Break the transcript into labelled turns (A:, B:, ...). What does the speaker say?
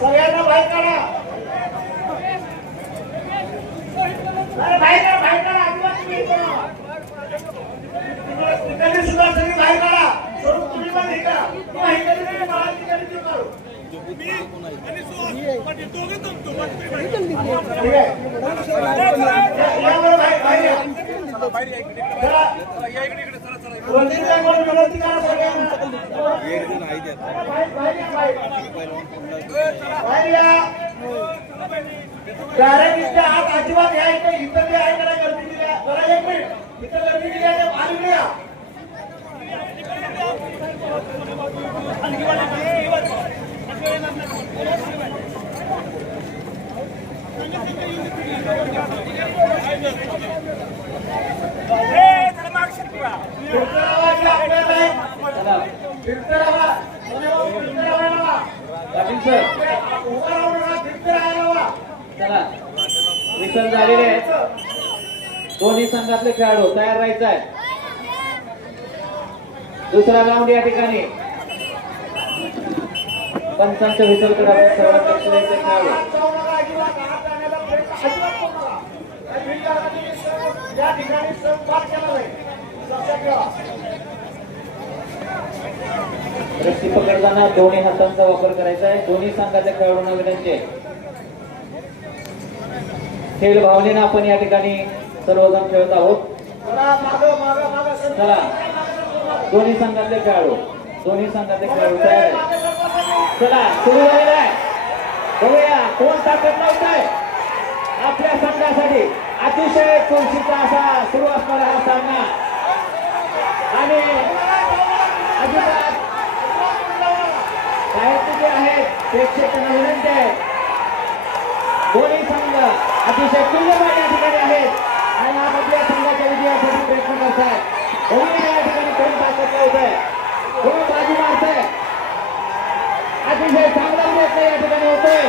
A: सगळ्यांना बाहेर. काढा. इकडे सुद्धा सगळी बाहेर काढा. तुम्ही पण किंवा मला ते करू. बाहेर- बाहेर या. चला. आत अजिबात या इथे इथं जे आहे त्याला गर्दी दिली जरा एक मिनिट इथं गर्दी दिली आहे ते या. फिरतं
B: चला. विसन झालेले दोन्ही संघातले खेळाडू तयार राहायचा आहे. दुसरा राऊंड या ठिकाणी. पंचांचा विसर करा सर्वात लक्ष द्यायचं खेळाडू. हात
A: जाऊ नका अजिबात. हात जाण्याचा प्रयत्न अजिबात करू नका. काही बिनकामाची सर- या ठिकाणी
B: सहभाग पकडताना दोन्ही हातांचा वापर करायचा आहे. दोन्ही संघाच्या खेळाडूंना विनंती आहे. खेळ भावनेनं आपण या ठिकाणी सर्वजण खेळत आहोत.
A: चला.
B: दोन्ही संघातले खेळाडू. दोन्ही संघातले खेळाडू तयार आहेत. चला सुरू झालेला आहे. बघूया कोण ताकद लावताय. आपल्या संघासाठी अतिशय चुरशीचा असा प्रेक्षकांना विनंती आहे. दोन्ही संघ अतिशय तुल्यमान या ठिकाणी आहेत. आणि हा आपल्या संघाच्या विजयासाठी प्रयत्न करतात दोन्ही या ठिकाणी करून टाकत होत आहे दोन बाजू मारत आहे अतिशय चांगला प्रयत्न या ठिकाणी होतोय.